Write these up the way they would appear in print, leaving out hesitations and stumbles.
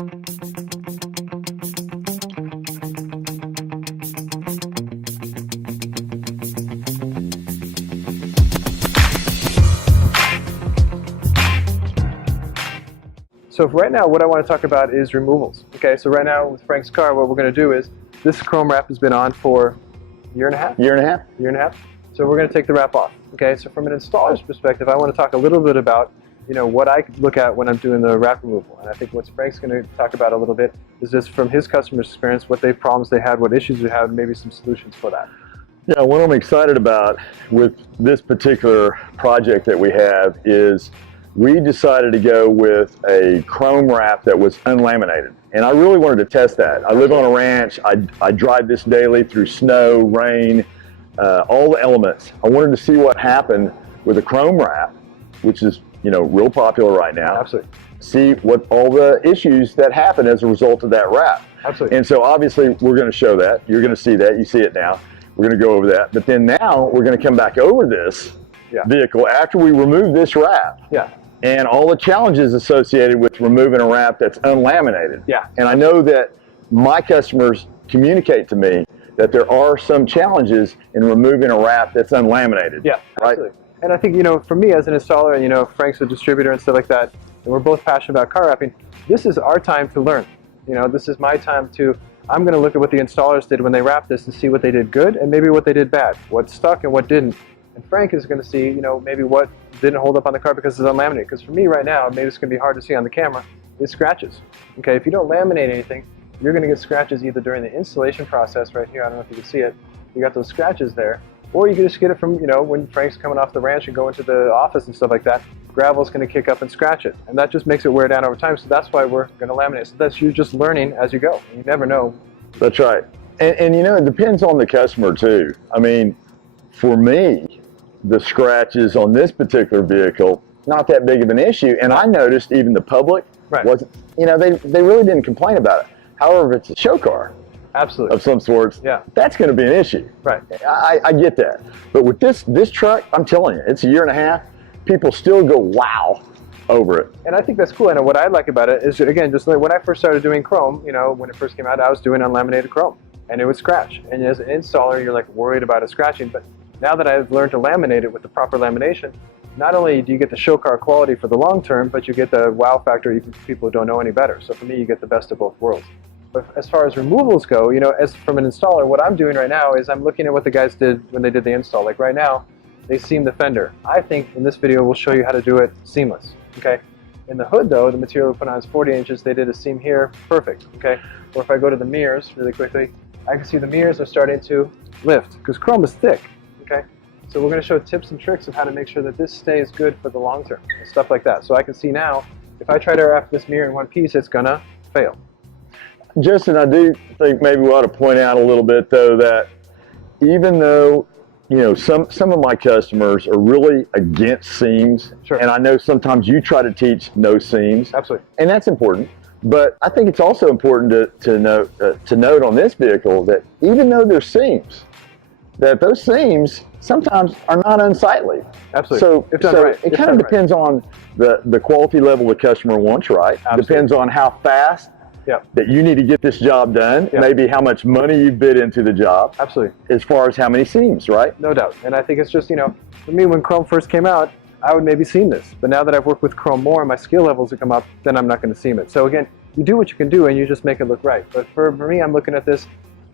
So right now, what I want to talk about is removals. Okay, so right now with Frank's car, what we're going to do is this chrome wrap has been on for a year and a half. Year and a half. Year and a half. So we're going to take the wrap off. Okay, so from an installer's perspective, I want to talk a little bit about what I look at when I'm doing the wrap removal. And I think what Frank's going to talk about a little bit is just from his customer's experience, what problems they had, what issues they had, and maybe some solutions for that. Yeah, what I'm excited about with this particular project that we have is we decided to go with a chrome wrap that was unlaminated. And I really wanted to test that. I live on a ranch. I drive this daily through snow, rain, all the elements. I wanted to see what happened with a chrome wrap, which is real popular right now. Absolutely. See what all the issues that happen as a result of that wrap. Absolutely. And so obviously we're going to show that. You're going to see that. You see it now. We're going to go over that. But then now we're going to come back over this vehicle after we remove this wrap. Yeah. And all the challenges associated with removing a wrap that's unlaminated. Yeah. And I know that my customers communicate to me that there are some challenges in removing a wrap that's unlaminated. Yeah, right? Absolutely. And I think, for me as an installer, and Frank's a distributor and stuff like that, and we're both passionate about car wrapping, this is our time to learn. This is my time I'm going to look at what the installers did when they wrapped this and see what they did good and maybe what they did bad, what stuck and what didn't. And Frank is going to see, maybe what didn't hold up on the car because it's unlaminated. Because for me right now, maybe it's going to be hard to see on the camera, is scratches. Okay, if you don't laminate anything, you're going to get scratches either during the installation process right here. I don't know if you can see it. You got those scratches there. Or you can just get it from, when Frank's coming off the ranch and going to the office and stuff like that. Gravel's going to kick up and scratch it. And that just makes it wear down over time. So that's why we're going to laminate. So that's you just learning as you go. You never know. That's right. And it depends on the customer too. I mean, for me, the scratches on this particular vehicle, not that big of an issue. And I noticed even the public wasn't, they really didn't complain about it. However, if it's a show car absolutely of some sorts, that's going to be an issue. Right. I get that. But with this truck, I'm telling you, it's a year and a half. People still go, wow, over it. And I think that's cool. And what I like about it is, again, just like when I first started doing chrome, when it first came out, I was doing unlaminated chrome. And it would scratch. And as an installer, you're like worried about it scratching. But now that I've learned to laminate it with the proper lamination, not only do you get the show car quality for the long term, but you get the wow factor even for people who don't know any better. So for me, you get the best of both worlds. But as far as removals go, as from an installer, what I'm doing right now is I'm looking at what the guys did when they did the install. Like right now, they seam the fender. I think in this video, we'll show you how to do it seamless, okay? In the hood though, the material we put on is 40 inches. They did a seam here, perfect, okay? Or if I go to the mirrors really quickly, I can see the mirrors are starting to lift because chrome is thick, okay? So we're going to show tips and tricks of how to make sure that this stays good for the long term and stuff like that. So I can see now, if I try to wrap this mirror in one piece, it's going to fail. Justin, I do think maybe we ought to point out a little bit though that even though some of my customers are really against seams, and I know sometimes you try to teach no seams, absolutely, and that's important. But I think it's also important to note on this vehicle that even though there's seams, that those seams sometimes are not unsightly. Absolutely. So it kind of depends on the quality level the customer wants, right? Absolutely. Depends on how fast that you need to get this job done, maybe how much money you bid into the job. Absolutely. As far as how many seams, right? No doubt. And I think it's just, for me, when chrome first came out, I would maybe seam this. But now that I've worked with chrome more and my skill levels have come up, then I'm not going to seam it. So again, you do what you can do and you just make it look right. But for me, I'm looking at this,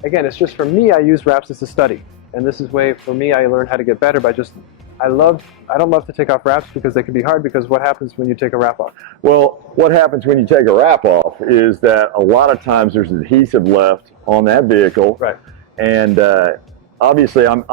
again, it's just for me, I use wraps as a study. And this is way, for me, I learned how to get better by just, I don't love to take off wraps because they can be hard because what happens when you take a wrap off? Well, what happens when you take a wrap off is that a lot of times there's adhesive left on that vehicle. Right. And obviously I'm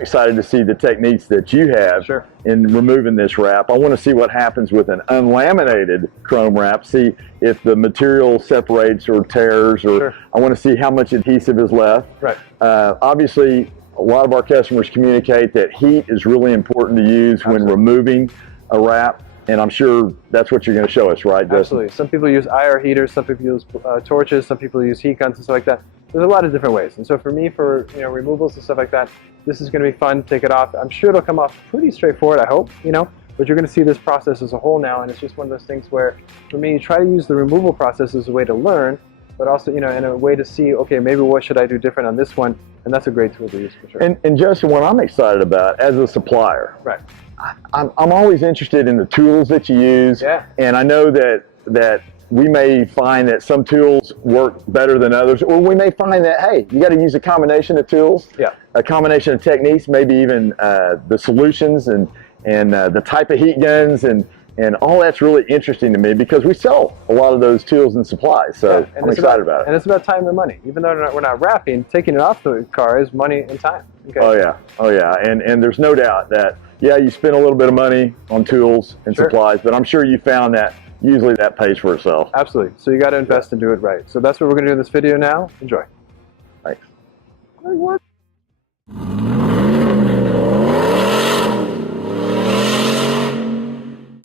excited to see the techniques that you have in removing this wrap. I want to see what happens with an unlaminated chrome wrap, see if the material separates or tears, or I want to see how much adhesive is left. Right. Obviously, a lot of our customers communicate that heat is really important to use when removing a wrap, and I'm sure that's what you're going to show us, right, Justin? Absolutely. Some people use IR heaters, some people use torches, some people use heat guns and stuff like that. There's a lot of different ways. And so for me, for removals and stuff like that, this is going to be fun. Take it off. I'm sure it'll come off pretty straightforward, I hope, but you're going to see this process as a whole now, and it's just one of those things where, for me, you try to use the removal process as a way to learn, but also, you know, in a way to see, okay, maybe what should I do different on this one, and that's a great tool to use for sure. And Justin, what I'm excited about as a supplier, Right. I'm always interested in the tools that you use, Yeah. and I know that we may find that some tools work better than others, or we may find that, hey, you got to use a combination of tools, Yeah. a combination of techniques, maybe even the solutions and the type of heat guns and all that's really interesting to me because we sell a lot of those tools and supplies, so and I'm it's excited about it. And it's about time and money. Even though we're not wrapping, taking it off the car is money and time. Okay. Oh yeah, and there's no doubt that, yeah, you spend a little bit of money on tools and Sure. supplies, but I'm sure you found that usually that pays for itself. Absolutely. So you got to invest and do it right. So that's what we're going to do in this video now. Enjoy. Thanks.